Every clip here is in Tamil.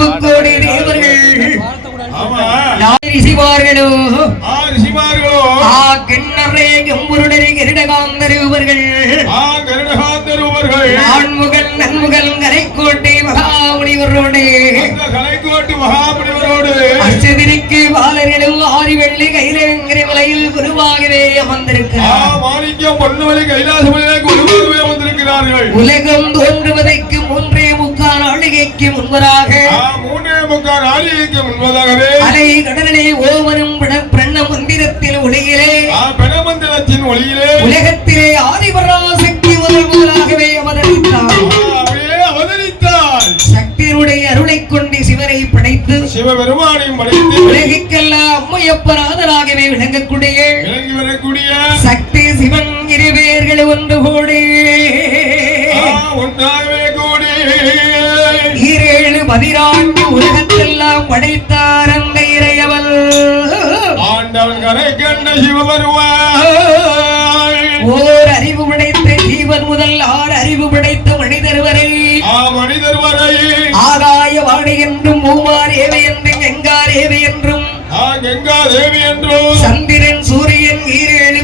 முக்கோடி தேவர்கள் ரிஷிமார்களோ கிண்ணறே எம்புருடரி கிரடகாந்தருவர்கள் ஆண்முகன் நன்முகன் கரைக்கோட்டை மகாமுனிவரோடு அஷ்டதிரிக்கு பாலர்களும் ஆரி வெள்ளி கைலங்கிரி மலையில் குருவாகவே அமர்ந்திருக்கிறார். உலகம் தோன்றுவதற்கு 3.25 நாளிகைக்கு முன்பதாக அலை கடலிலே ஓமனும் பிரண மந்திரத்தில் ஒளியிலே உலகத்திலே ஆதிபராசக்தி முதலாகவே அவதரித்தார். சக்தியுடைய அருளை கொண்டு சிவனை படைத்து சிவபெருமானையும் படைத்து உலகிற்கெல்லாம் அம்மையப்பராதனாகவே விளங்கக்கூடிய சக்தி சிவன் இருவேர்கள் ஒன்று கூடி ஈரேழு 14 உலகத்தெல்லாம் படைத்தார் அந்த இறையவள் ஆண்டவன் கரை கண்ட சிவபெருமான். ஓர் அறிவு படைத்த ஜீவன் முதல் 6 அறிவு படைத்த மனிதர் வரை ஆகாய வாணி என்றும் பூமாரேவி என்றும் கங்காரேவி என்றும் சந்திரன் சூரியன்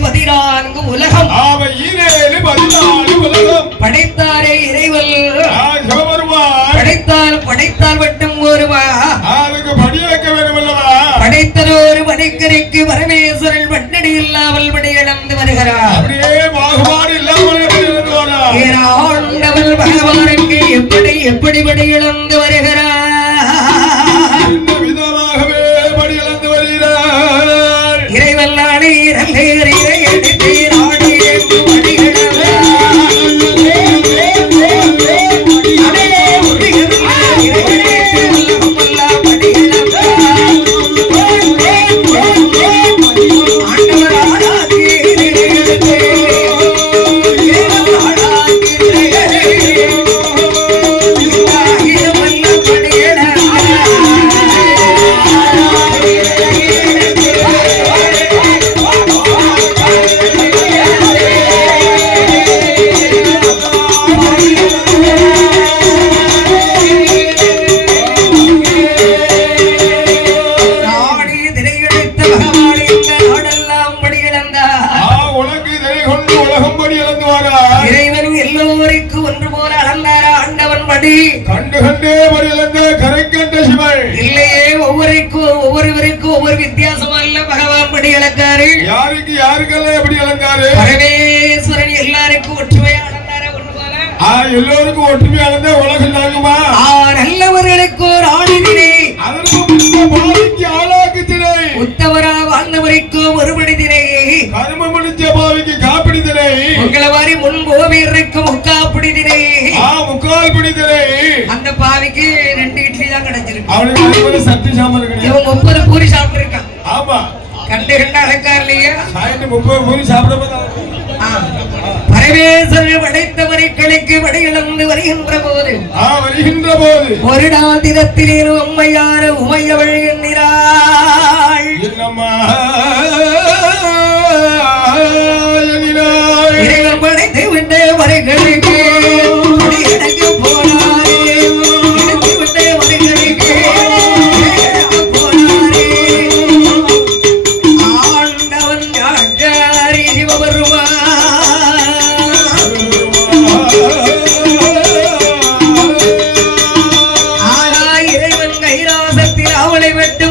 14 உலகம் படைத்தாரே இறைவல். படைத்தால் மட்டும் ஒருவா படைத்ததோரு மணிக்கரைக்கு பரமேஸ்வரன் வண்ணடி இல்லாமல் படி இழந்து வருகிறார். ஆண்டவன் பகவானுக்கு எப்படி படி இழந்து வருகிறார். இறைவன் நாளை இறைவன் எல்லோருக்கும் ஒன்று போல அளந்தார ஆண்டவன் படி கண்டு கண்டே மறியலந்த கரை கண்ட சிவன் இல்லையே ஒவ்வொருவருக்கும் ஒவ்வொரு வித்தியாசமா இல்ல பகவான் படி அளந்தாரு. யாருக்கெல்லாம் எப்படி அளந்தாரு? பரமேஸ்வரன் எல்லாருக்கும் ஒற்றுமையா அளந்தார ஒன்று போல எல்லோருக்கும் ஒற்றுமையா அளந்த உலகம் தாங்குமா? நல்லவர்களுக்கு ஒரு ஆணிதினை பாவிக்கு ஆளாக்குதினை உத்தவரா வாழ்ந்தவருக்கு ஒரு மனிதினை கர்ம முடிச்ச பாவிக்கு காப்பிடிதினை உங்களை மாதிரி முன் கோவியருக்கு முக்காப்பிடிதினை முக்கால் பிடிதினை. அந்த பாவிக்கு 2 இட்லி தான் கிடைச்சிருக்கு. அவனுக்கு சட்டி சாம்பார் கிடையாது. 30 பூரி சாப்பிட்டிருக்கான். ஆமா கண்டு அலங்கார் இல்லையா? 30 பூரி சாப்பிட பரமேஸ்வரன் படைத்தவரை கிளைக்கு வடையிழந்து வருகின்ற போது ஒரு நாள் தினத்திலே அம்மையான உமையவள் எண்ணினாள். இறைவன் படைத்து விட்ட வரைகளுக்கு அவளை விட்டு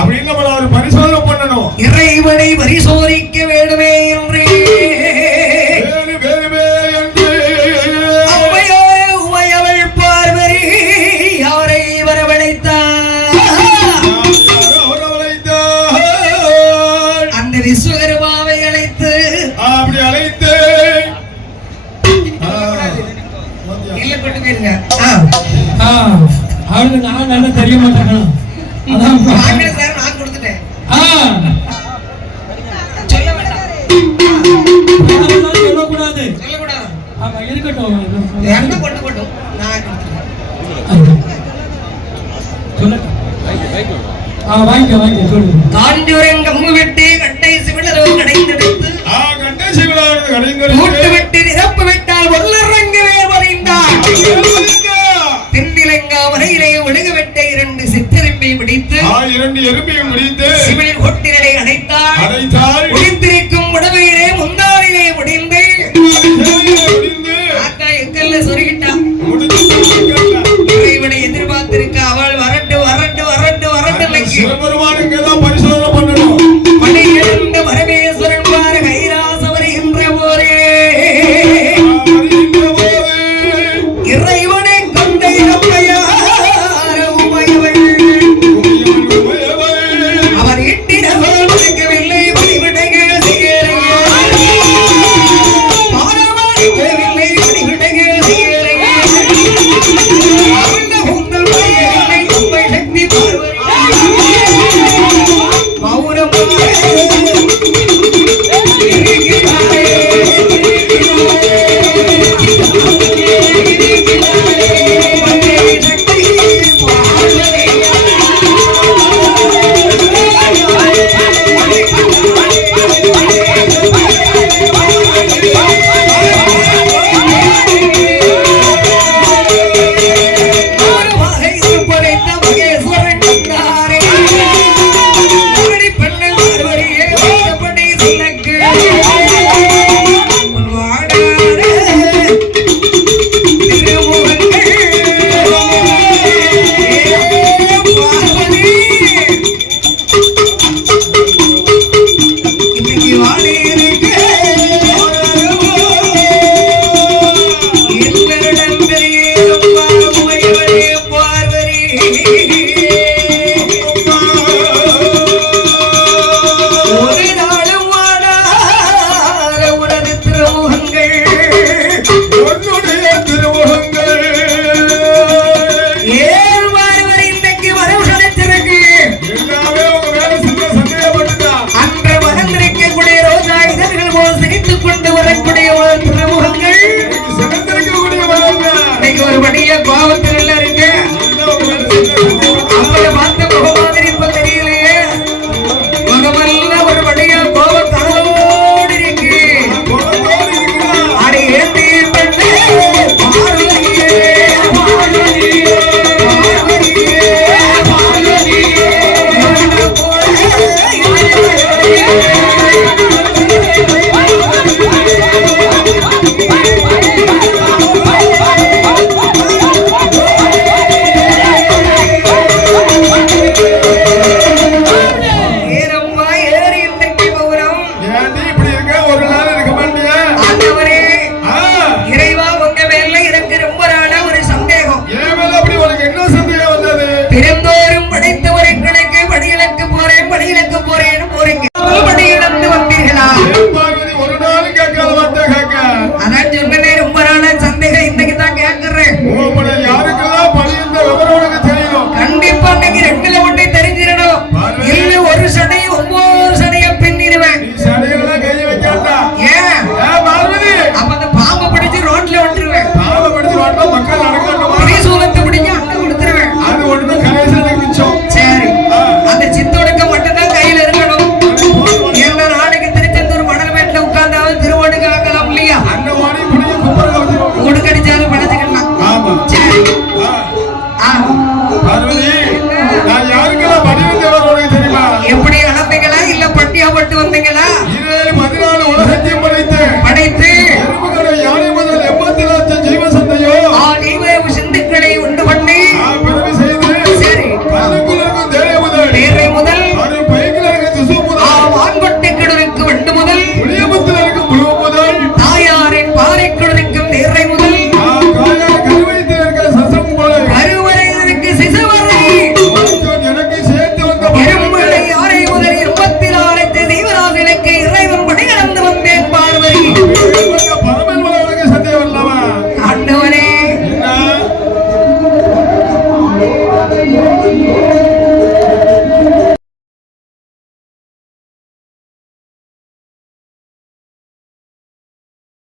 அப்படின்னு நம்மள ஒரு பரிசோதனை பண்ணணும். இறைவனை பரிசோதிக்க வேண்டுமே என்று வேணுமே என்று அம்மையோ உமையவள் பார்வரி யாரை வரவழைத்தார்? அந்த விஸ்வகர்மாவை அழைத்து அப்படி அழைத்து இல்ல கொண்டு போயிருங்க. அவனுக்கு நான் நல்லா தெரிய மாட்டாங்க. அதான் வாங்க சார், நான் கொடுத்துட்டேன். சொல்ல வேண்டாம், சொல்லக்கூடாது. சொல்லக்கூடாது. ஆமா, இருக்கட்டும். என்ன கொண்டு போட்டோம், நான் கொடுத்துட்டேன். சொல்லட்டும். வாங்கிக்க சொல்லு. காஞ்சூரம் கம்பு வெட்டி கட்டை சிவிடரோ கடைந்தெடுத்து கட்டை சிவிடானது கடைந்தெடுத்து கூட்டு வெட்டி நிரப்ப